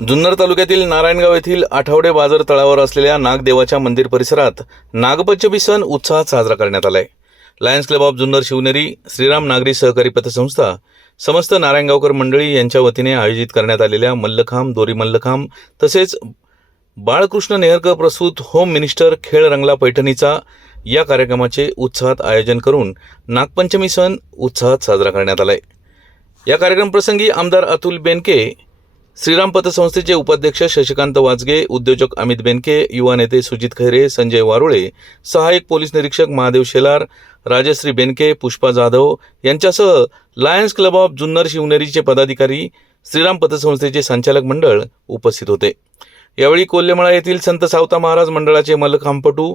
जुन्नर तालुक्यातील नारायणगाव येथील आठवडे बाजार तळावर असलेल्या नागदेवाच्या मंदिर परिसरात नागपंचमी सण उत्साहात साजरा करण्यात आलाय. Lions Club of Junnar Shivneri Shriram नागरी सहकारी पतसंस्था समस्त नारायणगावकर मंडळी यांच्या वतीने आयोजित करण्यात आलेल्या मल्लखांब दोरी मल्लखांब तसेच बाळकृष्ण नेहरकर प्रस्तुत होम मिनिस्टर खेळ रंगला पैठणीचा या कार्यक्रमाचे उत्साहात आयोजन करून नागपंचमी सण उत्साहात साजरा करण्यात आलाय. या कार्यक्रमप्रसंगी आमदार अतुल बेनके श्रीराम पतसंस्थेचे उपाध्यक्ष शशिकांत वाजगे उद्योजक अमित बेनके युवा नेते सुजित खैरे संजय वारुळे सहाय्यक पोलीस निरीक्षक महादेव शेलार राजश्री बेनके पुष्पा जाधव यांच्यासह लायन्स क्लब ऑफ जुन्नर शिवनेरीचे पदाधिकारी श्रीराम पतसंस्थेचे संचालक मंडळ उपस्थित होते. यावेळी कोल्हेमळा येथील संत सावता महाराज मंडळाचे मल्लखांबपटू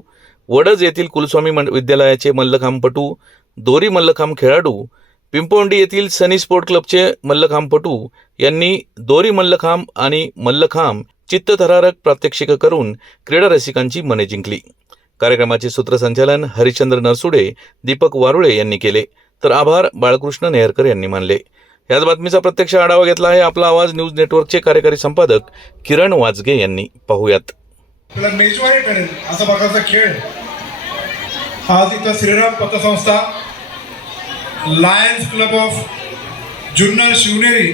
वडज येथील कुलस्वामी मंड- विद्यालयाचे मल्लखांबपटू दोरी मल्लखांब खेळाडू पिंपोंडी येथील सनी स्पोर्ट क्लबचे मल्लखांबपटू यांनी दोरी मल्लखांब आणि मल्लखांब चित्तथरारक प्रात्यक्षिक करून क्रीडा रसिकांची मने जिंकली. कार्यक्रमाचे सूत्रसंचालन हरिश्चंद्र नरसुडे दीपक वारुळे यांनी केले. तर आभार बाळकृष्ण नेहरकर यांनी मानले. याच बातमीचा प्रत्यक्ष आढावा घेतला आहे आपला आवाज न्यूज नेटवर्कचे कार्यकारी संपादक किरण वाजगे यांनी. पाहूयात. करेल असा प्रकारचा खेळ आज इथं श्रीराम पतसंस्था Lions Club of Junnar Shivneri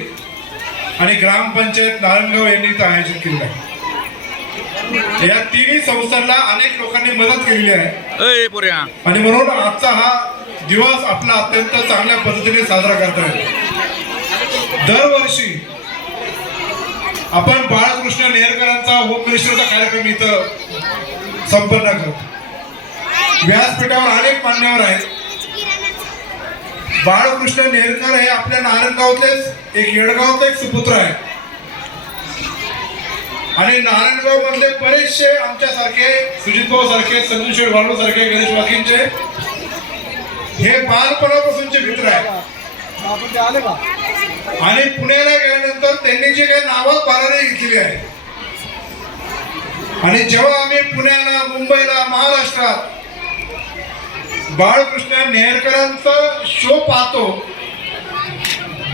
आणि ग्रामपंचायत नारायणगाव यांनी इथं आयोजित केलेलं आहे. या तिन्ही संस्थांना अनेक लोकांनी मदत केलेली आहे. आणि म्हणून आजचा हा दिवस आपला अत्यंत चांगल्या पद्धतीने साजरा करता येतो. दरवर्षी आपण बाळकृष्ण नेहरकरांचा होम मिनिस्टरचा कार्यक्रम इथं संपन्न करतो. व्यासपीठावर अनेक मान्यवर आहेत. बाळकृष्ण नेहरकर हे आपल्या नारायणगावातलेच एक येडगावचा एक सुपुत्र आहे. आणि नारायणगाव मधले बरेचसे आमच्यासारखे सुजित भाऊ सारखे संजू शेठ सारखे गणेश वाकींचे हे बालपणापासूनचे मित्र आहेत. आणि पुण्याला गेल्यानंतर त्यांनी जी काही नावं बाराने घेतलेली आहे. आणि जेव्हा आम्ही पुण्याला मुंबईला महाराष्ट्रात बाळकृष्ण नेहरकरांचा शो पाहतो.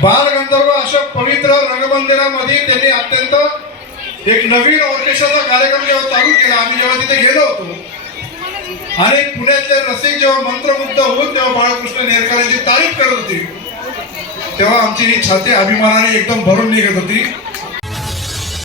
बालगंधर्व अशा पवित्र रंगमंदिरामध्ये त्यांनी अत्यंत एक नवीन ऑर्केस्ट्राचा कार्यक्रम जेव्हा चालू केला आम्ही जेव्हा तिथे गेलो होतो आणि पुण्यातले रसिक जेव्हा मंत्रमुग्ध होऊन तेव्हा बाळकृष्ण नेहरकरांची तारीफ करत होती तेव्हा आमची ही छाती अभिमानाने एकदम भरून निघत होती.